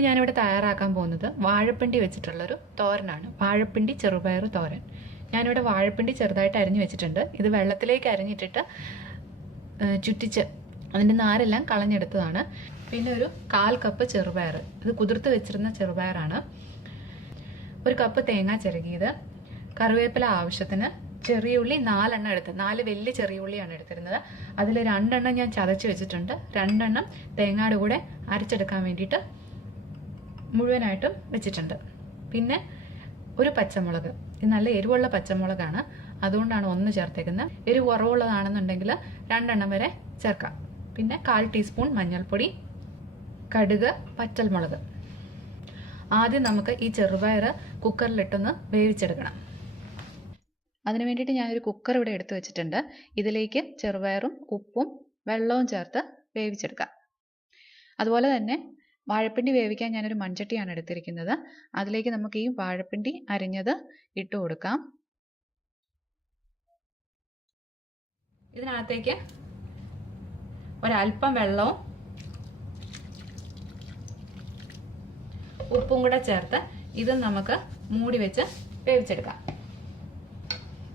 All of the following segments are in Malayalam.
ഇന്ന് ഞാനിവിടെ തയ്യാറാക്കാൻ പോകുന്നത് വാഴപ്പിണ്ടി വെച്ചിട്ടുള്ളൊരു തോരനാണ്. വാഴപ്പിണ്ടി ചെറുപയർ തോരൻ. ഞാനിവിടെ വാഴപ്പിണ്ടി ചെറുതായിട്ട് അരിഞ്ഞു വെച്ചിട്ടുണ്ട്. ഇത് വെള്ളത്തിലേക്ക് അരിഞ്ഞിട്ടിട്ട് ചുറ്റിച്ച് അതിൻ്റെ നാരെല്ലാം കളഞ്ഞെടുത്തതാണ്. പിന്നെ ഒരു 1/4 കപ്പ് ചെറുപയർ, ഇത് കുതിർത്ത് വെച്ചിരുന്ന ചെറുപയറാണ്. 1 കപ്പ് തേങ്ങ ചിരകിയത്, കറിവേപ്പില ആവശ്യത്തിന്, ചെറിയ ഉള്ളി 4 എണ്ണം എടുത്ത്, 4 വലിയ ചെറിയ ഉള്ളിയാണ് എടുത്തിരുന്നത്. അതിൽ 2 എണ്ണം ഞാൻ ചതച്ച് വെച്ചിട്ടുണ്ട്. 2 എണ്ണം തേങ്ങയുടെ കൂടെ അരച്ചെടുക്കാൻ വേണ്ടിയിട്ട് മുഴുവനായിട്ടും വെച്ചിട്ടുണ്ട്. പിന്നെ ഒരു പച്ചമുളക്, ഇത് നല്ല എരിവുള്ള പച്ചമുളകാണ്, അതുകൊണ്ടാണ് 1 ചേർത്തേക്കുന്നത്. എരിവ് കുറവുള്ളതാണെന്നുണ്ടെങ്കിൽ 2 എണ്ണം വരെ ചേർക്കാം. പിന്നെ 1/4 ടീസ്പൂൺ മഞ്ഞൾപ്പൊടി, കടുക്, പച്ചമുളക്. ആദ്യം നമുക്ക് ഈ ചെറുപയർ കുക്കറിലിട്ടൊന്ന് വേവിച്ചെടുക്കണം. അതിന് വേണ്ടിയിട്ട് ഞാനൊരു കുക്കർ ഇവിടെ എടുത്തു വെച്ചിട്ടുണ്ട്. ഇതിലേക്ക് ചെറുപയറും ഉപ്പും വെള്ളവും ചേർത്ത് വേവിച്ചെടുക്കാം. അതുപോലെ തന്നെ വാഴപ്പിണ്ടി വേവിക്കാൻ ഞാനൊരു മൺചട്ടിയാണ് എടുത്തിരിക്കുന്നത്. അതിലേക്ക് നമുക്ക് ഈ വാഴപ്പിണ്ടി അരിഞ്ഞത് ഇട്ട് കൊടുക്കാം. ഇതിനകത്തേക്ക് ഒരല്പം വെള്ളവും ഉപ്പും കൂടെ ചേർത്ത് ഇത് നമുക്ക് മൂടി വെച്ച് വേവിച്ചെടുക്കാം.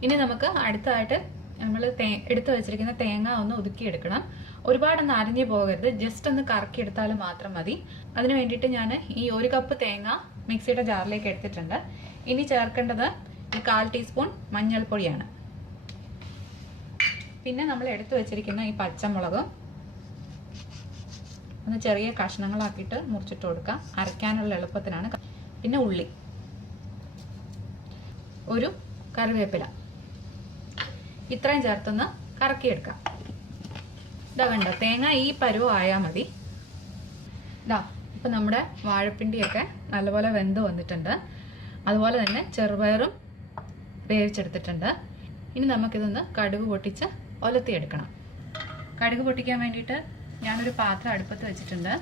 ഇനി നമുക്ക് അടുത്തതായിട്ട് നമ്മൾ എടുത്തു വെച്ചിരിക്കുന്ന തേങ്ങ ഒന്ന് ഒതുക്കിയെടുക്കണം. ഒരുപാടൊന്ന് അരിഞ്ഞു പോകരുത്, ജസ്റ്റ് ഒന്ന് കറക്കി എടുത്താൽ മാത്രം മതി. അതിന് വേണ്ടിയിട്ട് ഞാൻ ഈ 1 കപ്പ് തേങ്ങ മിക്സിയുടെ ജാറിലേക്ക് എടുത്തിട്ടുണ്ട്. ഇനി ചേർക്കേണ്ടത് ഈ 1/4 ടീസ്പൂൺ മഞ്ഞൾപ്പൊടിയാണ്. പിന്നെ നമ്മൾ എടുത്തു വെച്ചിരിക്കുന്ന ഈ പച്ചമുളക് ഒന്ന് ചെറിയ കഷ്ണങ്ങളാക്കിയിട്ട് മുറിച്ചിട്ട് കൊടുക്കാം, അരയ്ക്കാനുള്ള എളുപ്പത്തിനാണ്. പിന്നെ ഉള്ളി, ഒരു കറിവേപ്പില, ഇത്രയും ചേർത്തൊന്ന് കറക്കിയെടുക്കാം. ഇതാ കണ്ടോ, തേങ്ങ ഈ പരുവം ആയാൽ മതി. ഇതാ ഇപ്പം നമ്മുടെ വാഴപ്പിണ്ടിയൊക്കെ നല്ലപോലെ വെന്ത് വന്നിട്ടുണ്ട്. അതുപോലെ തന്നെ ചെറുപയറും വേവിച്ചെടുത്തിട്ടുണ്ട്. ഇനി നമുക്കിതൊന്ന് കടുക് പൊട്ടിച്ച് ഒലത്തിയെടുക്കണം. കടുക് പൊട്ടിക്കാൻ വേണ്ടിയിട്ട് ഞാനൊരു പാത്രം അടുപ്പത്ത് വെച്ചിട്ടുണ്ട്.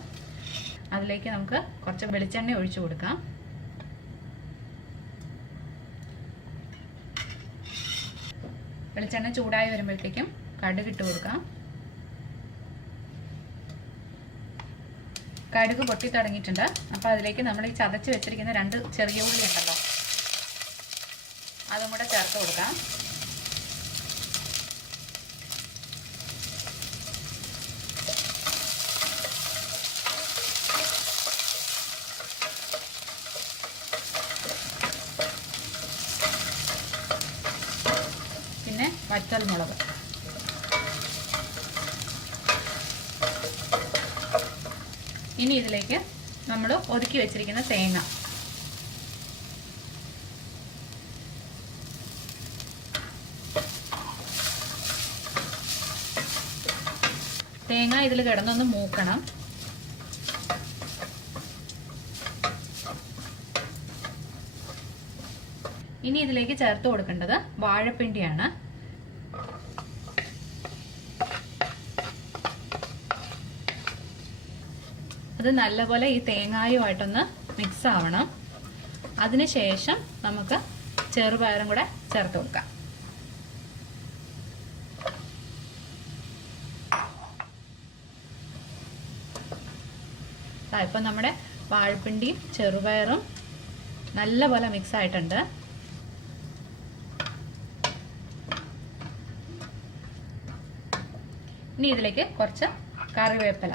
അതിലേക്ക് നമുക്ക് കുറച്ച് വെളിച്ചെണ്ണ ഒഴിച്ചു കൊടുക്കാം. വെളിച്ചെണ്ണ ചൂടായി വരുമ്പോഴത്തേക്കും കടുക് ഇട്ട് കൊടുക്കാം. കടുക് പൊട്ടി തുടങ്ങിയിട്ടുണ്ട്. അപ്പോൾ അതിലേക്ക് നമ്മൾ ഈ ചതച്ച് വെച്ചിരിക്കുന്ന 2 ചെറിയ ഉള്ളി ഉണ്ടല്ലോ, അതും കൂടെ ചേർത്ത് കൊടുക്കാം. പിന്നെ വറ്റൽമുളക്, ഇനി ഇതിലേക്ക് നമ്മൾ ഒതുക്കി വെച്ചിരിക്കുന്ന തേങ്ങ, ഇതിൽ കിടന്നൊന്ന് മൂക്കണം. ഇനി ഇതിലേക്ക് ചേർത്ത് കൊടുക്കേണ്ടത് വാഴപ്പിണ്ടിയാണ്. അത് നല്ലപോലെ ഈ തേങ്ങായുമായിട്ടൊന്ന് മിക്സ് ആവണം. അതിനുശേഷം നമുക്ക് ചെറുപയറും കൂടെ ചേർത്ത് കൊടുക്കാം. ഇപ്പം നമ്മുടെ വാഴപ്പിണ്ടിയും ചെറുപയറും നല്ലപോലെ മിക്സ് ആയിട്ടുണ്ട്. ഇനി ഇതിലേക്ക് കുറച്ച് കറിവേപ്പില,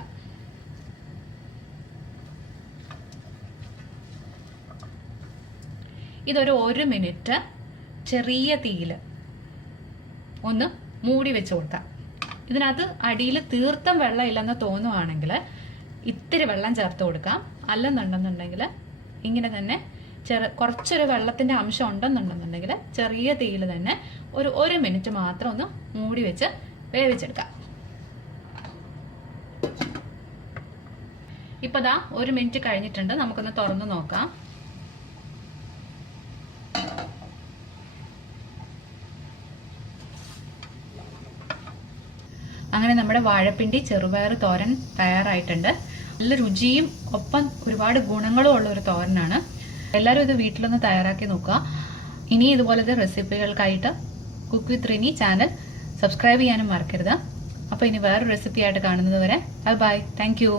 ഇതൊരു 1 മിനിറ്റ് ചെറിയ തീയിൽ ഒന്ന് മൂടി വെച്ച് കൊടുക്കാം. ഇതിനകത്ത് അടിയിൽ തീർത്തും വെള്ളം ഇല്ലെന്ന് തോന്നുവാണെങ്കിൽ ഇത്തിരി വെള്ളം ചേർത്ത് കൊടുക്കാം. അല്ലെന്നുണ്ടെന്നുണ്ടെങ്കിൽ ഇങ്ങനെ തന്നെ കുറച്ചൊരു വെള്ളത്തിന്റെ അംശം ഉണ്ടെന്നുണ്ടെന്നുണ്ടെങ്കിൽ ചെറിയ തീയിൽ തന്നെ ഒരു 1 മിനിറ്റ് മാത്രം ഒന്ന് മൂടി വെച്ച് വേവിച്ചെടുക്കാം. ഇപ്പൊ ദാ 1 മിനിറ്റ് കഴിഞ്ഞിട്ടുണ്ട്. നമുക്കൊന്ന് തുറന്നു നോക്കാം. അങ്ങനെ നമ്മുടെ വാഴപ്പിണ്ടി ചെറുപയർ തോരൻ തയ്യാറായിട്ടുണ്ട്. നല്ല രുചിയും ഒപ്പം ഒരുപാട് ഗുണങ്ങളും ഉള്ള ഒരു തോരനാണ്. എല്ലാവരും ഇത് വീട്ടിലൊന്ന് തയ്യാറാക്കി നോക്കുക. ഇനി ഇതുപോലത്തെ റെസിപ്പികൾക്കായിട്ട് cook with Rini channel subscribe ചെയ്യാനും മറക്കരുത്. അപ്പോൾ ഇനി വേറൊരു റെസിപ്പി ആയിട്ട് കാണുന്നത് വരെ ബൈ. Thank you.